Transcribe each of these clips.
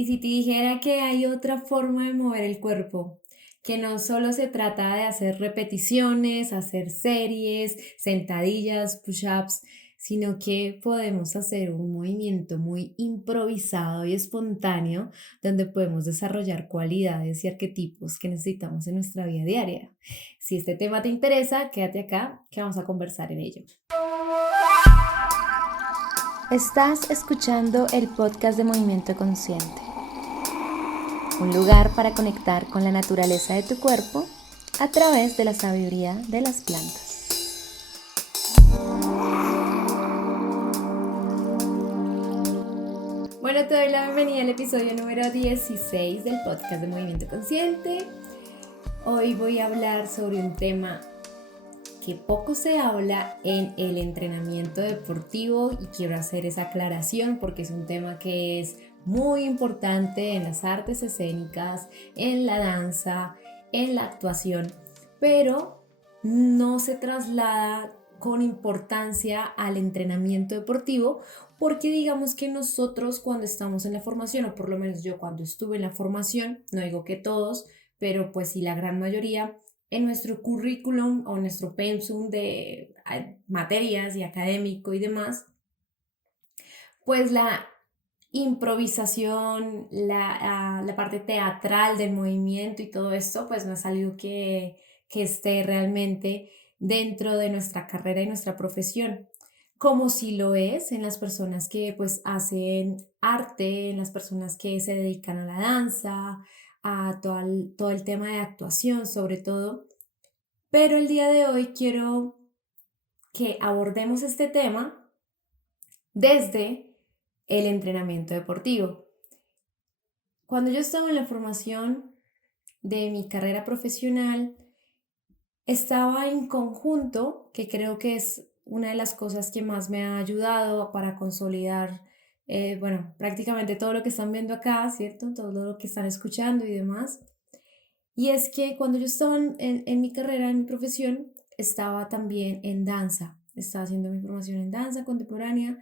Y si te dijera que hay otra forma de mover el cuerpo, que no solo se trata de hacer repeticiones, hacer series, sentadillas, push-ups, sino que podemos hacer un movimiento muy improvisado y espontáneo donde podemos desarrollar cualidades y arquetipos que necesitamos en nuestra vida diaria. Si este tema te interesa, quédate acá que vamos a conversar en ello. Estás escuchando el podcast de Movimiento Consciente, un lugar para conectar con la naturaleza de tu cuerpo a través de la sabiduría de las plantas. Bueno, te doy la bienvenida al episodio número 16 del podcast de Movimiento Consciente. Hoy voy a hablar sobre un tema que poco se habla en el entrenamiento deportivo y quiero hacer esa aclaración porque es un tema que es muy importante en las artes escénicas, en la danza, en la actuación, pero no se traslada con importancia al entrenamiento deportivo porque digamos que nosotros cuando estamos en la formación, o por lo menos yo cuando estuve en la formación, no digo que todos, pero pues sí la gran mayoría, en nuestro currículum o nuestro pensum de materias y académico y demás, pues la improvisación, la parte teatral del movimiento y todo esto, pues no es algo que esté realmente dentro de nuestra carrera y nuestra profesión, como si lo es en las personas que pues hacen arte, en las personas que se dedican a la danza, a todo el tema de actuación sobre todo. Pero el día de hoy quiero que abordemos este tema desde el entrenamiento deportivo. Cuando yo estaba en la formación de mi carrera profesional, estaba en conjunto, que creo que es una de las cosas que más me ha ayudado para consolidar, bueno, prácticamente todo lo que están viendo acá, ¿cierto? Todo lo que están escuchando y demás. Y es que cuando yo estaba en mi carrera, en mi profesión, estaba también en danza, estaba haciendo mi formación en danza contemporánea,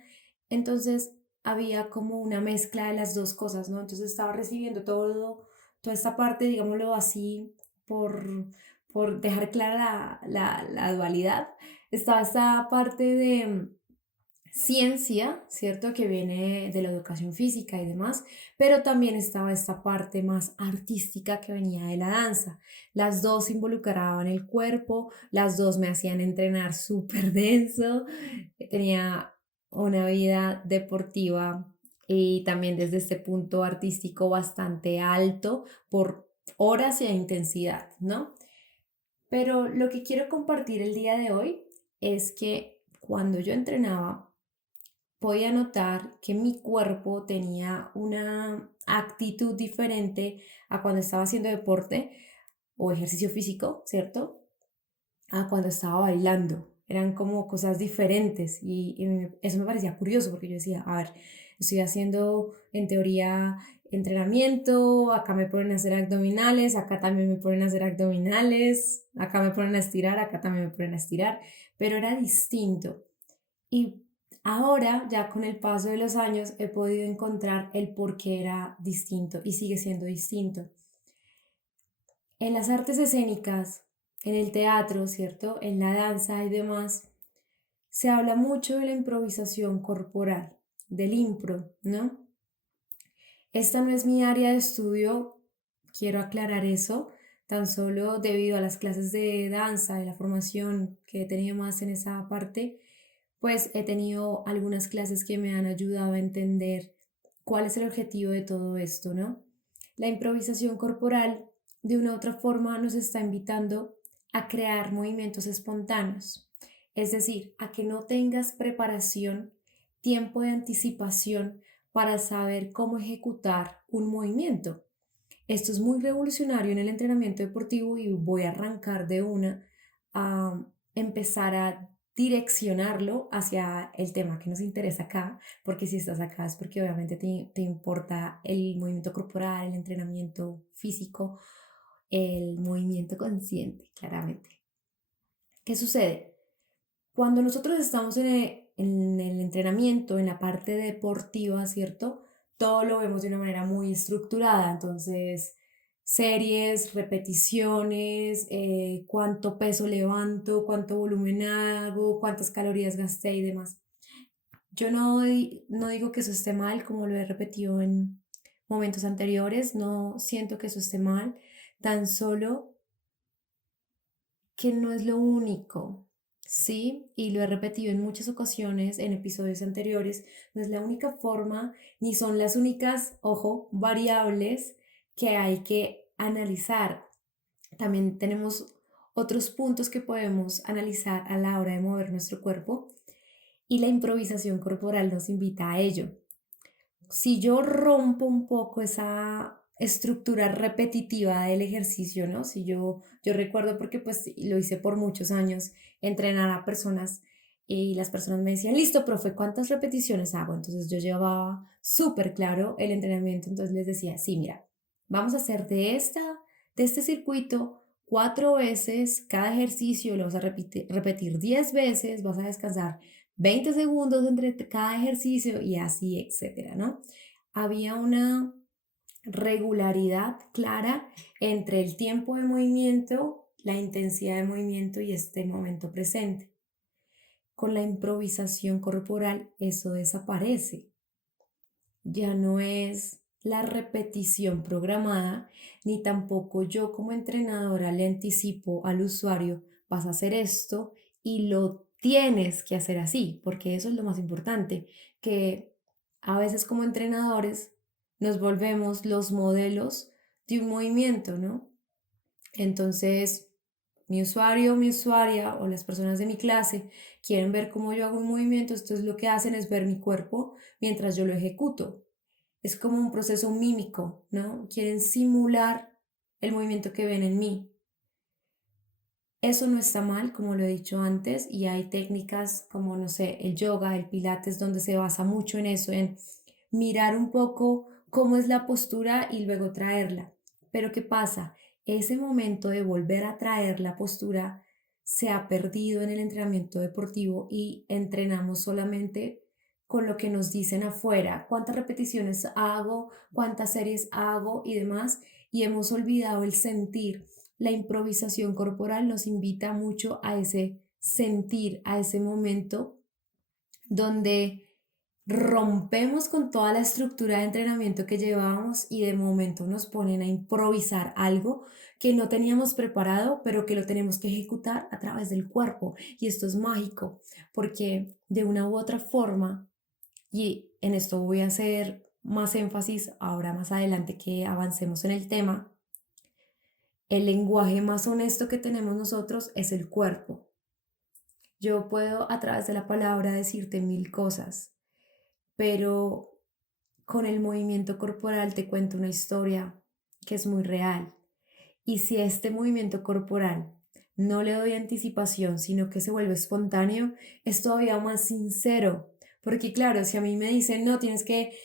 entonces había como una mezcla de las dos cosas, ¿no? Entonces estaba recibiendo toda esta parte, digámoslo así, por, por dejar clara la dualidad, estaba esta parte de ciencia, ¿cierto? Que viene de la educación física y demás, pero también estaba esta parte más artística que venía de la danza. Las dos involucraban el cuerpo, las dos me hacían entrenar súper denso, tenía una vida deportiva y también desde este punto artístico bastante alto por horas y intensidad, ¿no? Pero lo que quiero compartir el día de hoy es que cuando yo entrenaba, podía notar que mi cuerpo tenía una actitud diferente a cuando estaba haciendo deporte o ejercicio físico, ¿cierto? A cuando estaba bailando. Eran como cosas diferentes y eso me parecía curioso porque yo decía, a ver, estoy haciendo en teoría entrenamiento, acá me ponen a hacer abdominales, acá también me ponen a hacer abdominales, acá me ponen a estirar, acá también me ponen a estirar, pero era distinto. Y ahora, ya con el paso de los años, he podido encontrar el por qué era distinto y sigue siendo distinto. En las artes escénicas, en el teatro, ¿cierto? En la danza y demás, se habla mucho de la improvisación corporal, del impro, ¿no? Esta no es mi área de estudio, quiero aclarar eso, tan solo debido a las clases de danza, de la formación que he tenido más en esa parte, pues he tenido algunas clases que me han ayudado a entender cuál es el objetivo de todo esto, ¿no? La improvisación corporal, de una u otra forma, nos está invitando a crear movimientos espontáneos, es decir, a que no tengas preparación, tiempo de anticipación para saber cómo ejecutar un movimiento. Esto es muy revolucionario en el entrenamiento deportivo y voy a arrancar de una a empezar a direccionarlo hacia el tema que nos interesa acá, porque si estás acá es porque obviamente te importa el movimiento corporal, el entrenamiento físico, el movimiento consciente, claramente. ¿Qué sucede? Cuando nosotros estamos en el entrenamiento, en la parte deportiva, ¿cierto? todo lo vemos de una manera muy estructurada. Entonces, series, repeticiones, cuánto peso levanto, cuánto volumen hago, cuántas calorías gasté y demás. Yo no digo que eso esté mal, como lo he repetido en momentos anteriores, no siento que eso esté mal, tan solo que no es lo único, ¿sí? Y lo he repetido en muchas ocasiones en episodios anteriores, no es la única forma, ni son las únicas, ojo, variables que hay que analizar. También tenemos otros puntos que podemos analizar a la hora de mover nuestro cuerpo y la improvisación corporal nos invita a ello. Si yo rompo un poco esa estructura repetitiva del ejercicio, ¿no? Si yo recuerdo porque pues lo hice por muchos años, entrenar a personas y las personas me decían, listo, profe, ¿cuántas repeticiones hago? Entonces yo llevaba súper claro el entrenamiento, entonces les decía, sí, mira, vamos a hacer de este circuito 4 veces, cada ejercicio lo vas a repetir 10 veces, vas a descansar 20 segundos entre cada ejercicio y así, etcétera, ¿no? Había una regularidad clara entre el tiempo de movimiento, la intensidad de movimiento y este momento presente. Con la improvisación corporal eso desaparece. Ya no es la repetición programada, ni tampoco yo como entrenadora le anticipo al usuario, vas a hacer esto y lo tienes que hacer así, porque eso es lo más importante, que a veces como entrenadores nos volvemos los modelos de un movimiento, ¿no? Entonces, mi usuario, mi usuaria o las personas de mi clase quieren ver cómo yo hago un movimiento, entonces lo que hacen es ver mi cuerpo mientras yo lo ejecuto. Es como un proceso mímico, ¿no? Quieren simular el movimiento que ven en mí. Eso no está mal, como lo he dicho antes, y hay técnicas como, no sé, el yoga, el pilates, donde se basa mucho en eso, en mirar un poco cómo es la postura y luego traerla. Pero ¿qué pasa? Ese momento de volver a traer la postura se ha perdido en el entrenamiento deportivo y entrenamos solamente con lo que nos dicen afuera, cuántas repeticiones hago, cuántas series hago y demás, y hemos olvidado el sentir. La improvisación corporal nos invita mucho a ese sentir, a ese momento donde rompemos con toda la estructura de entrenamiento que llevábamos y de momento nos ponen a improvisar algo que no teníamos preparado, pero que lo tenemos que ejecutar a través del cuerpo. Y esto es mágico, porque de una u otra forma, y en esto voy a hacer más énfasis ahora más adelante que avancemos en el tema, el lenguaje más honesto que tenemos nosotros es el cuerpo. Yo puedo a través de la palabra decirte mil cosas, pero con el movimiento corporal te cuento una historia que es muy real. Y si a este movimiento corporal no le doy anticipación, sino que se vuelve espontáneo, es todavía más sincero. Porque claro, si a mí me dicen, no, tienes que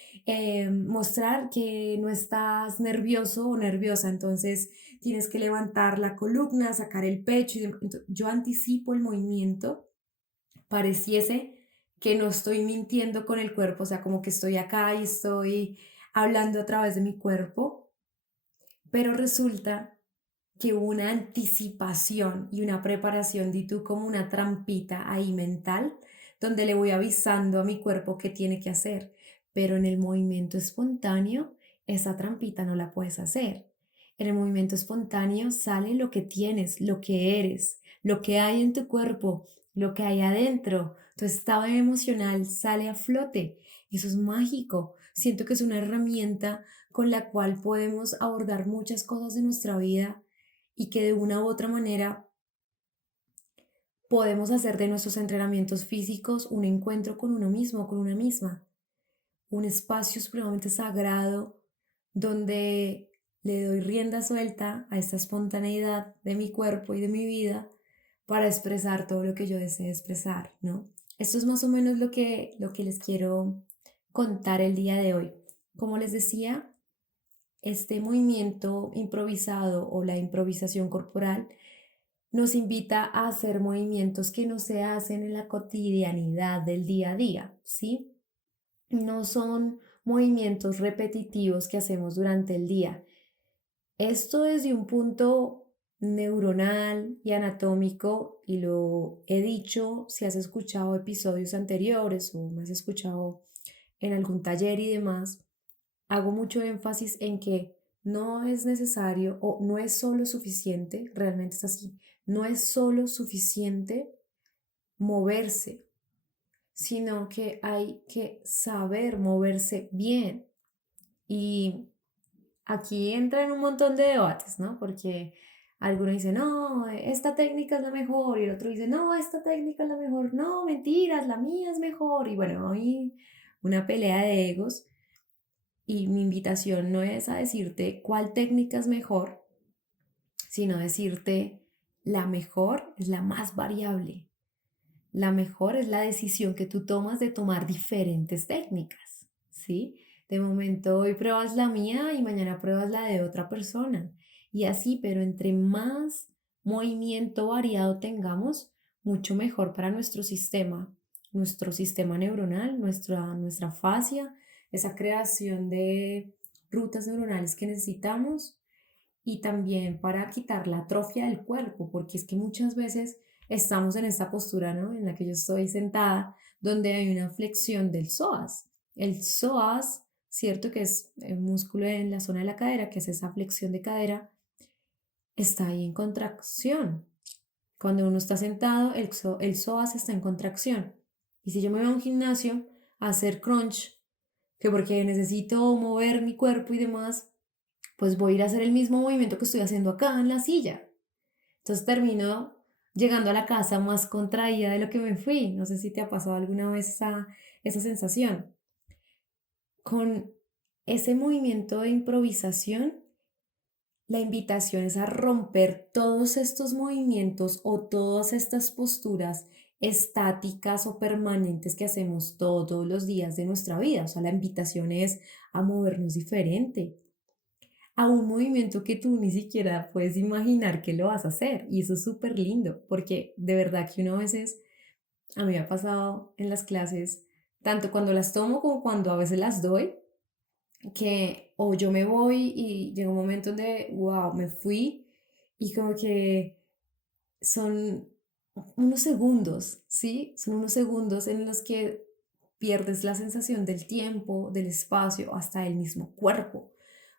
mostrar que no estás nervioso o nerviosa, entonces tienes que levantar la columna, sacar el pecho, yo anticipo el movimiento, pareciese que no estoy mintiendo con el cuerpo, o sea, como que estoy acá y estoy hablando a través de mi cuerpo, pero resulta que hubo una anticipación y una preparación de tú como una trampita ahí mental, donde le voy avisando a mi cuerpo qué tiene que hacer, pero en el movimiento espontáneo, esa trampita no la puedes hacer. En el movimiento espontáneo sale lo que tienes, lo que eres, lo que hay en tu cuerpo, lo que hay adentro. Tu estado emocional sale a flote. Y eso es mágico. Siento que es una herramienta con la cual podemos abordar muchas cosas de nuestra vida y que de una u otra manera podemos hacer de nuestros entrenamientos físicos un encuentro con uno mismo, con una misma, un espacio supremamente sagrado donde le doy rienda suelta a esta espontaneidad de mi cuerpo y de mi vida para expresar todo lo que yo desee expresar, ¿no? Esto es más o menos lo que les quiero contar el día de hoy. Como les decía, este movimiento improvisado o la improvisación corporal nos invita a hacer movimientos que no se hacen en la cotidianidad del día a día, ¿sí? No son movimientos repetitivos que hacemos durante el día. Esto desde un punto neuronal y anatómico, y lo he dicho si has escuchado episodios anteriores o me has escuchado en algún taller y demás, hago mucho énfasis en que no es necesario o no es solo suficiente, realmente es así, no es solo suficiente moverse, sino que hay que saber moverse bien. Y aquí entran un montón de debates, ¿no? Porque algunos dicen, no, esta técnica es la mejor, y el otro dice, no, esta técnica es la mejor, no, mentiras, la mía es mejor. Y bueno, hay una pelea de egos y mi invitación no es a decirte cuál técnica es mejor, sino decirte la mejor es la más variable. La mejor es la decisión que tú tomas de tomar diferentes técnicas, ¿sí? De momento hoy pruebas la mía y mañana pruebas la de otra persona. Y así, pero entre más movimiento variado tengamos, mucho mejor para nuestro sistema neuronal, nuestra fascia, esa creación de rutas neuronales que necesitamos y también para quitar la atrofia del cuerpo, porque es que muchas veces estamos en esta postura, ¿no? En la que yo estoy sentada, donde hay una flexión del psoas. El psoas, cierto que es el músculo en la zona de la cadera, que es esa flexión de cadera, está ahí en contracción. Cuando uno está sentado, el psoas está en contracción. Y si yo me voy a un gimnasio a hacer crunch, que porque necesito mover mi cuerpo y demás, pues voy a ir a hacer el mismo movimiento que estoy haciendo acá en la silla. Entonces termino llegando a la casa más contraída de lo que me fui. No sé si te ha pasado alguna vez esa sensación. Con ese movimiento de improvisación, la invitación es a romper todos estos movimientos o todas estas posturas estáticas o permanentes que hacemos todos los días de nuestra vida. O sea, la invitación es a movernos diferente, a un movimiento que tú ni siquiera puedes imaginar que lo vas a hacer. Y eso es súper lindo, porque de verdad que uno a veces, a mí me ha pasado en las clases, tanto cuando las tomo como cuando a veces las doy, que o yo me voy y llega un momento donde, wow, me fui y como que son unos segundos, ¿sí? Son unos segundos en los que pierdes la sensación del tiempo, del espacio, hasta el mismo cuerpo,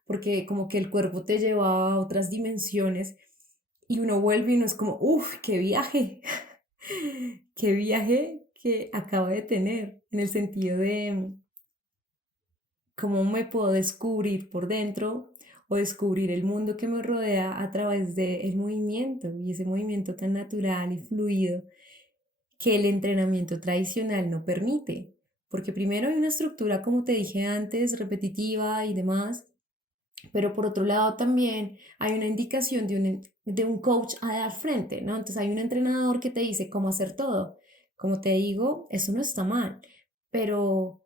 porque como que el cuerpo te lleva a otras dimensiones y uno vuelve y uno es como, uff, qué viaje, qué viaje que acabo de tener, en el sentido de cómo me puedo descubrir por dentro o descubrir el mundo que me rodea a través del movimiento y ese movimiento tan natural y fluido que el entrenamiento tradicional no permite. Porque primero hay una estructura, como te dije antes, repetitiva y demás, pero por otro lado también hay una indicación de un coach al frente, ¿no? Entonces hay un entrenador que te dice cómo hacer todo. Como te digo, eso no está mal, pero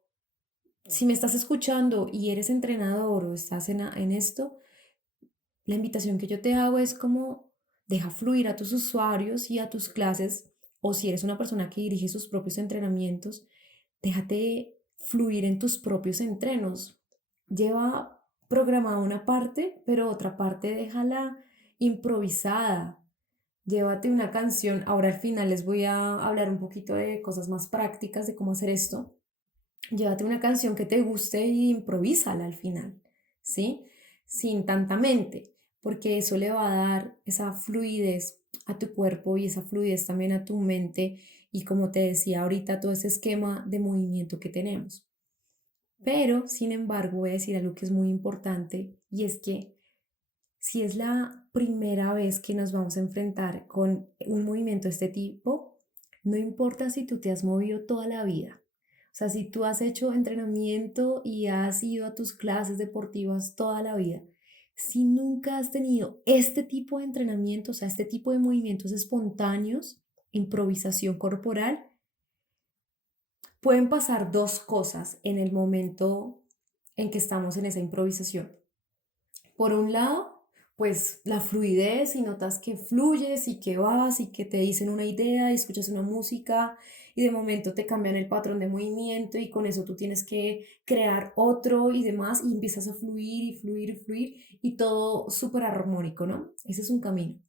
si me estás escuchando y eres entrenador o estás en esto, la invitación que yo te hago es como deja fluir a tus usuarios y a tus clases, o si eres una persona que dirige sus propios entrenamientos, déjate fluir en tus propios entrenos. Lleva programada una parte, pero otra parte déjala improvisada. Llévate una canción. Ahora al final les voy a hablar un poquito de cosas más prácticas de cómo hacer esto. Llévate una canción que te guste y improvísala al final, ¿sí? Sin tanta mente, porque eso le va a dar esa fluidez a tu cuerpo y esa fluidez también a tu mente y como te decía ahorita, todo ese esquema de movimiento que tenemos. Pero, sin embargo, voy a decir algo que es muy importante y es que si es la primera vez que nos vamos a enfrentar con un movimiento de este tipo, no importa si tú te has movido toda la vida. O sea, si tú has hecho entrenamiento y has ido a tus clases deportivas toda la vida, si nunca has tenido este tipo de entrenamiento, o sea, este tipo de movimientos espontáneos, improvisación corporal, pueden pasar dos cosas en el momento en que estamos en esa improvisación. Por un lado, pues la fluidez y notas que fluyes y que vas y que te dicen una idea y escuchas una música y de momento te cambian el patrón de movimiento y con eso tú tienes que crear otro y demás y empiezas a fluir y fluir y fluir y todo súper armónico, ¿no? Ese es un camino.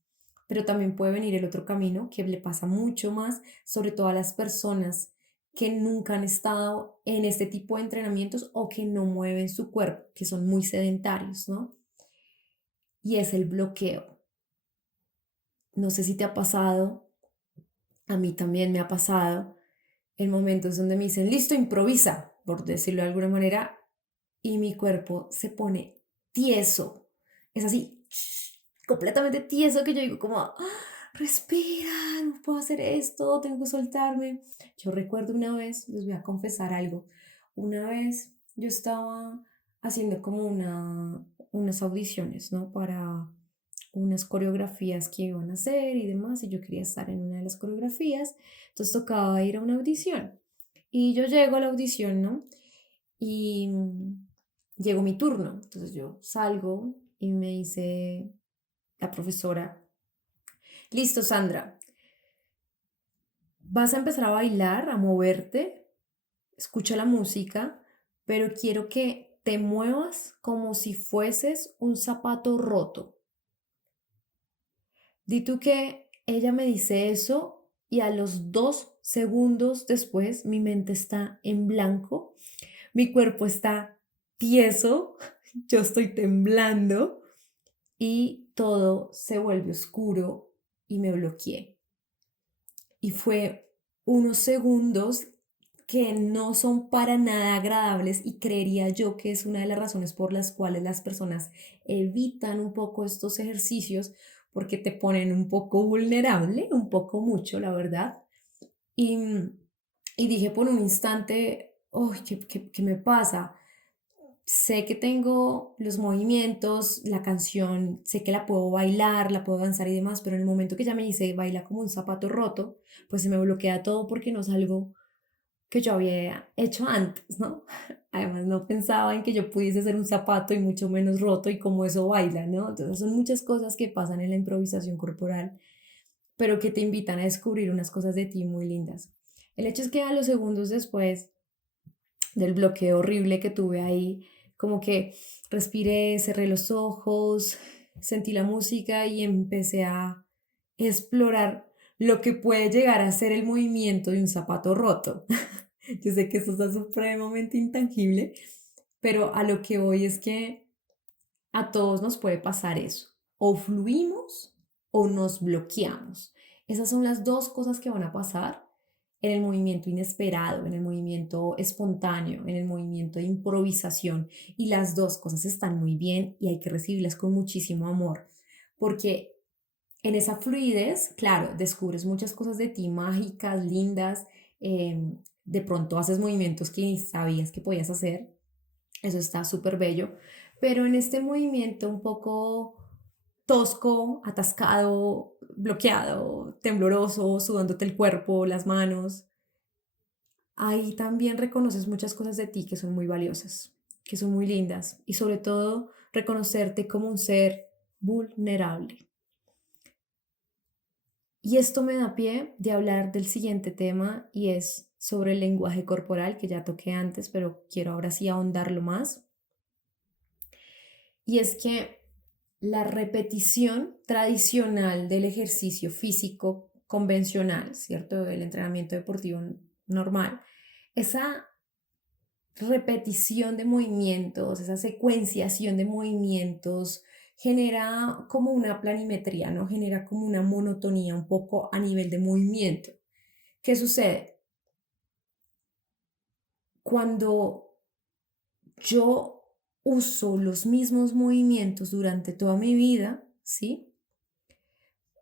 Pero también puede venir el otro camino que le pasa mucho más, sobre todo a las personas que nunca han estado en este tipo de entrenamientos o que no mueven su cuerpo, que son muy sedentarios, ¿no? Y es el bloqueo. No sé si te ha pasado, a mí también me ha pasado, en momentos donde me dicen, listo, improvisa, por decirlo de alguna manera, y mi cuerpo se pone tieso. Es así, completamente tieso que yo digo como, "Ah, respira, no puedo hacer esto, tengo que soltarme". Yo recuerdo una vez, les voy a confesar algo, una vez yo estaba haciendo como unas audiciones, ¿no? Para unas coreografías que iban a hacer y demás, y yo quería estar en una de las coreografías, entonces tocaba ir a una audición. Y yo llego a la audición, ¿no? Y llegó mi turno, entonces yo salgo y me dice la profesora, listo, Sandra, vas a empezar a bailar, a moverte, escucha la música, pero quiero que te muevas como si fueses un zapato roto. Di tú que ella me dice eso y a los 2 segundos después mi mente está en blanco, mi cuerpo está tieso, yo estoy temblando y todo se vuelve oscuro y me bloqueé. Y fue unos segundos que no son para nada agradables y creería yo que es una de las razones por las cuales las personas evitan un poco estos ejercicios porque te ponen un poco vulnerable, un poco mucho, la verdad. Y, y dije por un instante, "Uy, ¿qué me pasa? Sé que tengo los movimientos, la canción, sé que la puedo bailar, la puedo danzar y demás, pero en el momento que ya me dice baila como un zapato roto, pues se me bloquea todo porque no es algo que yo había hecho antes, ¿no? Además, no pensaba en que yo pudiese ser un zapato y mucho menos roto y cómo eso baila, ¿no? Entonces, son muchas cosas que pasan en la improvisación corporal, pero que te invitan a descubrir unas cosas de ti muy lindas. El hecho es que a los segundos después del bloqueo horrible que tuve ahí, como que respiré, cerré los ojos, sentí la música y empecé a explorar lo que puede llegar a ser el movimiento de un zapato roto. Yo sé que eso está supremamente intangible, pero a lo que voy es que a todos nos puede pasar eso. O fluimos o nos bloqueamos. Esas son las dos cosas que van a pasar en el movimiento inesperado, en el movimiento espontáneo, en el movimiento de improvisación. Y las dos cosas están muy bien y hay que recibirlas con muchísimo amor, porque en esa fluidez, claro, descubres muchas cosas de ti mágicas, lindas, de pronto haces movimientos que ni sabías que podías hacer, eso está súper bello, pero en este movimiento un poco tosco, atascado, bloqueado, tembloroso, sudándote el cuerpo, las manos, ahí también reconoces muchas cosas de ti que son muy valiosas, que son muy lindas y sobre todo reconocerte como un ser vulnerable. Y esto me da pie de hablar del siguiente tema y es sobre el lenguaje corporal que ya toqué antes, pero quiero ahora sí ahondarlo más. Y es que la repetición tradicional del ejercicio físico convencional, ¿cierto? Del entrenamiento deportivo normal, esa repetición de movimientos, esa secuenciación de movimientos genera como una planimetría, ¿no? Genera como una monotonía un poco a nivel de movimiento. ¿Qué sucede? Cuando yo uso los mismos movimientos durante toda mi vida, ¿sí?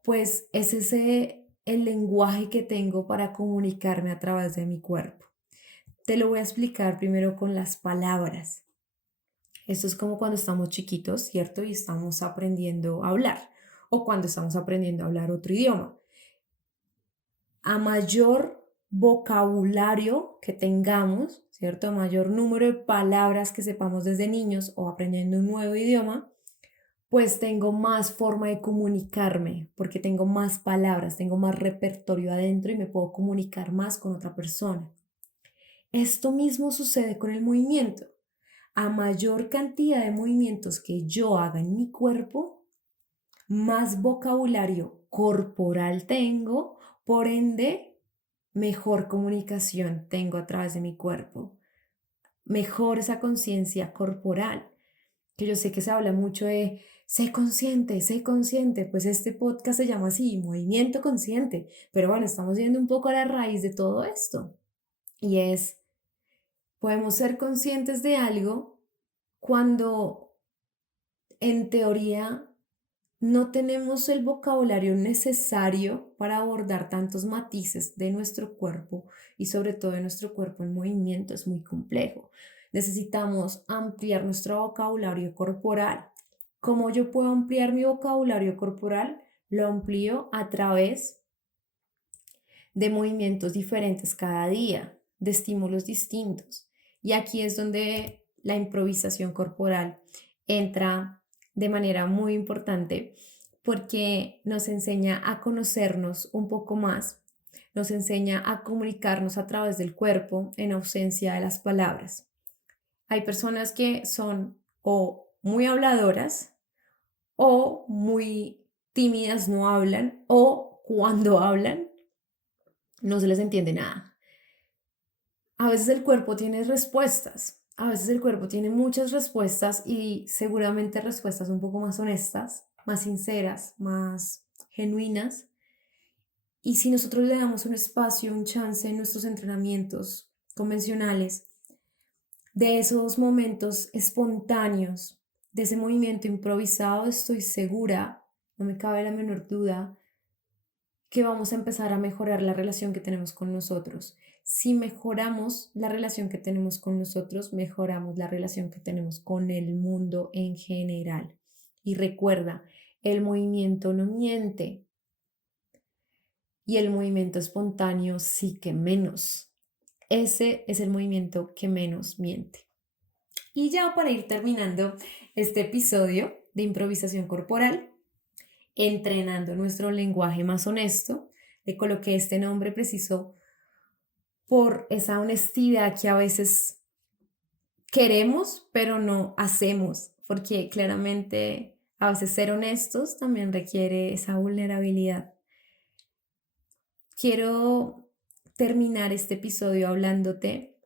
Pues es ese el lenguaje que tengo para comunicarme a través de mi cuerpo. Te lo voy a explicar primero con las palabras. Esto es como cuando estamos chiquitos, ¿cierto? Y estamos aprendiendo a hablar o cuando estamos aprendiendo a hablar otro idioma. A mayor vocabulario que tengamos, ¿cierto? A mayor número de palabras que sepamos desde niños o aprendiendo un nuevo idioma, pues tengo más forma de comunicarme, porque tengo más palabras, tengo más repertorio adentro y me puedo comunicar más con otra persona. Esto mismo sucede con el movimiento. A mayor cantidad de movimientos que yo haga en mi cuerpo, más vocabulario corporal tengo, por ende, mejor comunicación tengo a través de mi cuerpo, mejor esa conciencia corporal, que yo sé que se habla mucho de sé consciente, pues este podcast se llama así, movimiento consciente, pero bueno, estamos yendo un poco a la raíz de todo esto y es, podemos ser conscientes de algo cuando en teoría no tenemos el vocabulario necesario para abordar tantos matices de nuestro cuerpo y sobre todo de nuestro cuerpo en movimiento. Es muy complejo. Necesitamos ampliar nuestro vocabulario corporal. ¿Cómo yo puedo ampliar mi vocabulario corporal? Lo amplío a través de movimientos diferentes cada día, de estímulos distintos. Y aquí es donde la improvisación corporal entra de manera muy importante porque nos enseña a conocernos un poco más, nos enseña a comunicarnos a través del cuerpo en ausencia de las palabras. Hay personas que son o muy habladoras o muy tímidas, no hablan, o cuando hablan no se les entiende nada. A veces el cuerpo tiene respuestas, a veces el cuerpo tiene muchas respuestas y seguramente respuestas un poco más honestas, más sinceras, más genuinas. Y si nosotros le damos un espacio, un chance en nuestros entrenamientos convencionales, de esos momentos espontáneos, de ese movimiento improvisado, estoy segura, no me cabe la menor duda, que vamos a empezar a mejorar la relación que tenemos con nosotros. Si mejoramos la relación que tenemos con nosotros, mejoramos la relación que tenemos con el mundo en general. Y recuerda, el movimiento no miente y el movimiento espontáneo sí que menos. Ese es el movimiento que menos miente. Y ya para ir terminando este episodio de improvisación corporal, entrenando nuestro lenguaje más honesto, le coloqué este nombre preciso por esa honestidad que a veces queremos, pero no hacemos, porque claramente a veces ser honestos también requiere esa vulnerabilidad. Quiero terminar este episodio hablándote,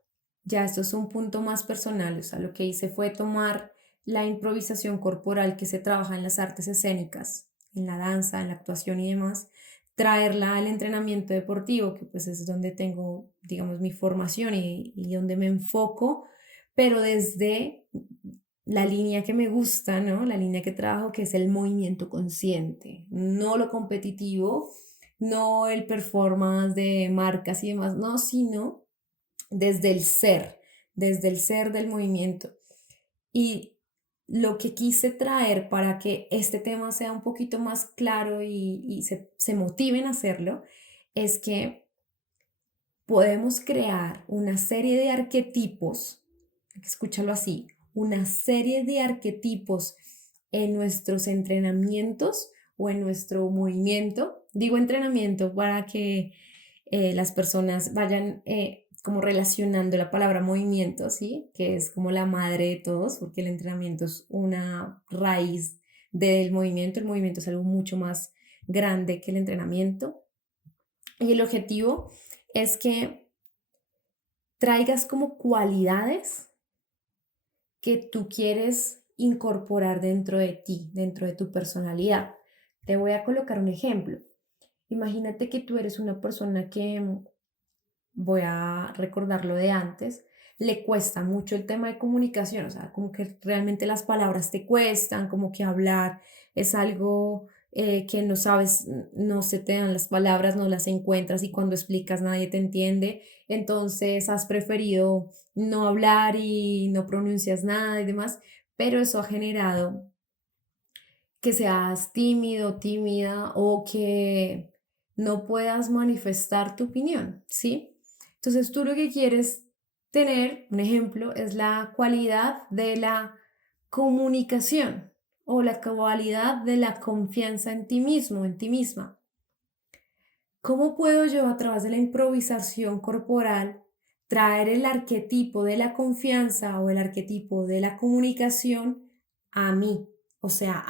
ya esto es un punto más personal, o sea, lo que hice fue tomar la improvisación corporal que se trabaja en las artes escénicas, en la danza, en la actuación y demás, traerla al entrenamiento deportivo, que pues es donde tengo, digamos, mi formación y donde me enfoco, pero desde la línea que me gusta, ¿no? La línea que trabajo, que es el movimiento consciente, no lo competitivo, no el performance de marcas y demás, no, sino desde el ser del movimiento. Y lo que quise traer para que este tema sea un poquito más claro y se motiven a hacerlo, es que podemos crear una serie de arquetipos, escúchalo así, una serie de arquetipos en nuestros entrenamientos o en nuestro movimiento. Digo entrenamiento para que las personas vayan como relacionando la palabra movimiento, ¿sí? Que es como la madre de todos, porque el entrenamiento es una raíz del movimiento. El movimiento es algo mucho más grande que el entrenamiento. Y el objetivo es que traigas como cualidades que tú quieres incorporar dentro de ti, dentro de tu personalidad. Te voy a colocar un ejemplo. Imagínate que tú eres una persona que, voy a recordar lo de antes, le cuesta mucho el tema de comunicación, o sea, como que realmente las palabras te cuestan, como que hablar es algo que no sabes, no se te dan las palabras, no las encuentras y cuando explicas nadie te entiende, entonces has preferido no hablar y no pronuncias nada y demás, pero eso ha generado que seas tímido, tímida o que no puedas manifestar tu opinión, ¿sí? Entonces tú lo que quieres tener, un ejemplo, es la cualidad de la comunicación o la cualidad de la confianza en ti mismo, en ti misma. ¿Cómo puedo yo a través de la improvisación corporal traer el arquetipo de la confianza o el arquetipo de la comunicación a mí? O sea,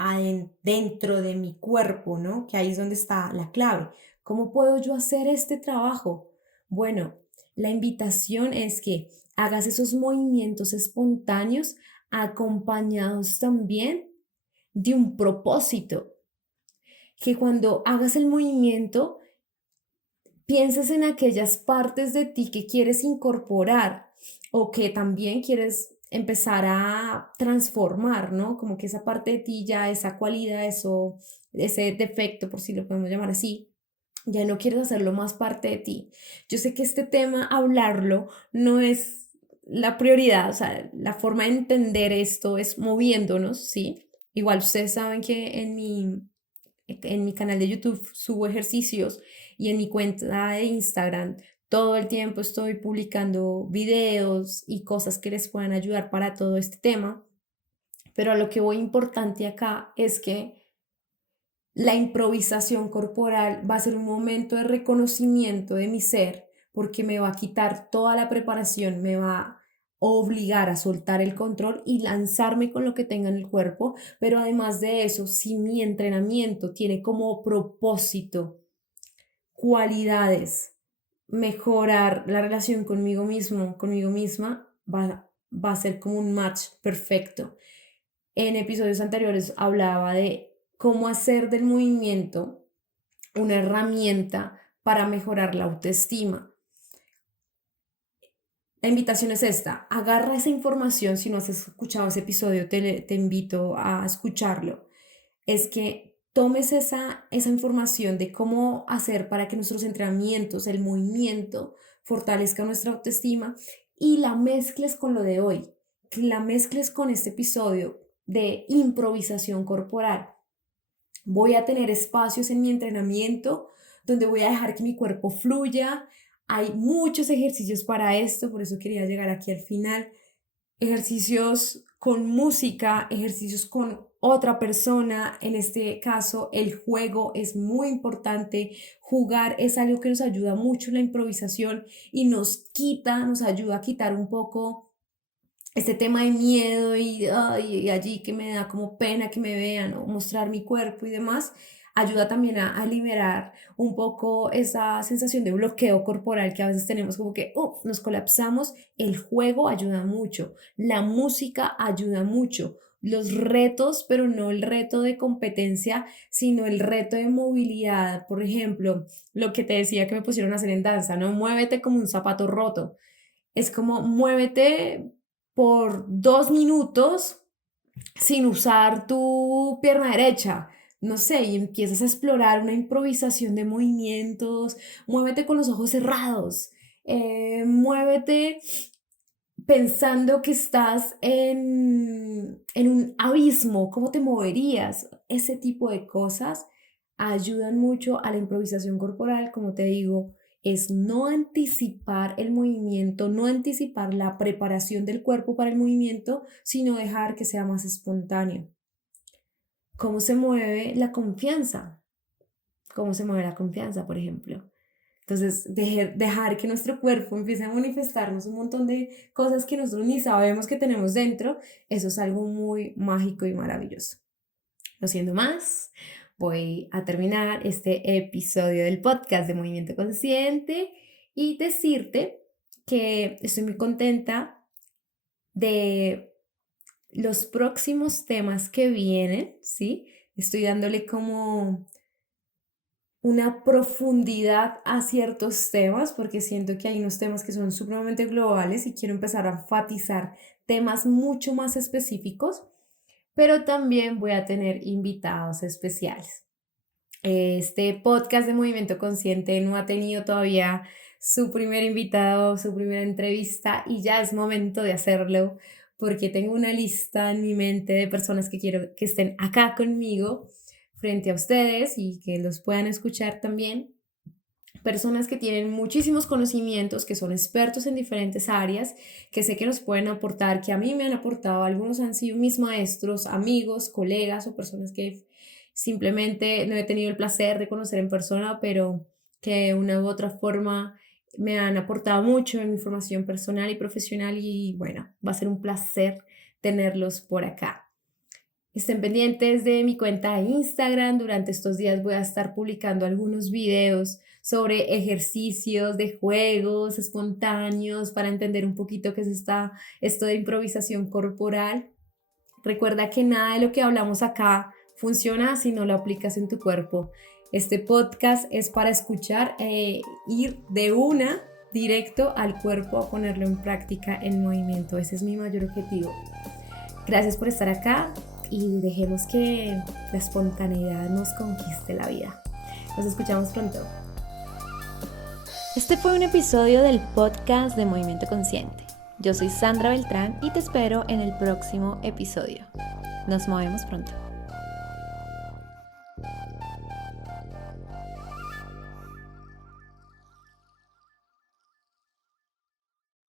dentro de mi cuerpo, ¿no? Que ahí es donde está la clave. ¿Cómo puedo yo hacer este trabajo? Bueno, la invitación es que hagas esos movimientos espontáneos acompañados también de un propósito, que cuando hagas el movimiento pienses en aquellas partes de ti que quieres incorporar o que también quieres empezar a transformar, ¿no? Como que esa parte de ti ya, esa cualidad, eso, ese defecto, por si lo podemos llamar así, ya no quieres hacerlo más parte de ti. Yo sé que este tema, hablarlo, no es la prioridad, o sea, la forma de entender esto es moviéndonos, ¿sí? Igual ustedes saben que en mi canal de YouTube subo ejercicios y en mi cuenta de Instagram todo el tiempo estoy publicando videos y cosas que les puedan ayudar para todo este tema. Pero a lo que voy importante acá es que la improvisación corporal va a ser un momento de reconocimiento de mi ser porque me va a quitar toda la preparación, me va a obligar a soltar el control y lanzarme con lo que tenga en el cuerpo, pero además de eso, si mi entrenamiento tiene como propósito cualidades, mejorar la relación conmigo mismo, conmigo misma, va a ser como un match perfecto. En episodios anteriores hablaba de cómo hacer del movimiento una herramienta para mejorar la autoestima. La invitación es esta, agarra esa información, si no has escuchado ese episodio, te invito a escucharlo. Es que tomes esa información de cómo hacer para que nuestros entrenamientos, el movimiento, fortalezca nuestra autoestima y la mezcles con lo de hoy, que la mezcles con este episodio de improvisación corporal. Voy a tener espacios en mi entrenamiento donde voy a dejar que mi cuerpo fluya. Hay muchos ejercicios para esto, por eso quería llegar aquí al final. Ejercicios con música, ejercicios con otra persona. En este caso, el juego es muy importante. Jugar es algo que nos ayuda mucho en la improvisación y nos ayuda a quitar un poco este tema de miedo y, ay, y allí que me da como pena que me vean o mostrar mi cuerpo y demás, ayuda también a liberar un poco esa sensación de bloqueo corporal que a veces tenemos como que nos colapsamos. El juego ayuda mucho, la música ayuda mucho. Los retos, pero no el reto de competencia, sino el reto de movilidad. Por ejemplo, lo que te decía que me pusieron a hacer en danza, ¿no? Muévete como un zapato roto. Es como muévete por 2 minutos sin usar tu pierna derecha. No sé, y empiezas a explorar una improvisación de movimientos. Muévete con los ojos cerrados. Muévete pensando que estás en un abismo. ¿Cómo te moverías? Ese tipo de cosas ayudan mucho a la improvisación corporal, como te digo, es no anticipar el movimiento, no anticipar la preparación del cuerpo para el movimiento, sino dejar que sea más espontáneo. ¿Cómo se mueve la confianza? ¿Cómo se mueve la confianza, por ejemplo? Entonces, dejar que nuestro cuerpo empiece a manifestarnos un montón de cosas que nosotros ni sabemos que tenemos dentro, eso es algo muy mágico y maravilloso. No siendo más, voy a terminar este episodio del podcast de Movimiento Consciente y decirte que estoy muy contenta de los próximos temas que vienen, ¿sí? Estoy dándole como una profundidad a ciertos temas porque siento que hay unos temas que son supremamente globales y quiero empezar a enfatizar temas mucho más específicos, pero también voy a tener invitados especiales. Este podcast de Movimiento Consciente no ha tenido todavía su primer invitado, su primera entrevista y ya es momento de hacerlo porque tengo una lista en mi mente de personas que quiero que estén acá conmigo frente a ustedes y que los puedan escuchar también. personas que tienen muchísimos conocimientos, que son expertos en diferentes áreas, que sé que nos pueden aportar, que a mí me han aportado, algunos han sido mis maestros, amigos, colegas o personas que simplemente no he tenido el placer de conocer en persona, pero que de una u otra forma me han aportado mucho en mi formación personal y profesional y bueno, va a ser un placer tenerlos por acá. Estén pendientes de mi cuenta de Instagram. Durante estos días voy a estar publicando algunos videos sobre ejercicios de juegos espontáneos para entender un poquito qué es esto de improvisación corporal. Recuerda que nada de lo que hablamos acá funciona si no lo aplicas en tu cuerpo. Este podcast es para escuchar e ir de una directo al cuerpo a ponerlo en práctica en movimiento. Ese es mi mayor objetivo. Gracias por estar acá y dejemos que la espontaneidad nos conquiste la vida. Nos escuchamos pronto. Este fue un episodio del podcast de Movimiento Consciente. Yo soy Sandra Beltrán y te espero en el próximo episodio. Nos movemos pronto.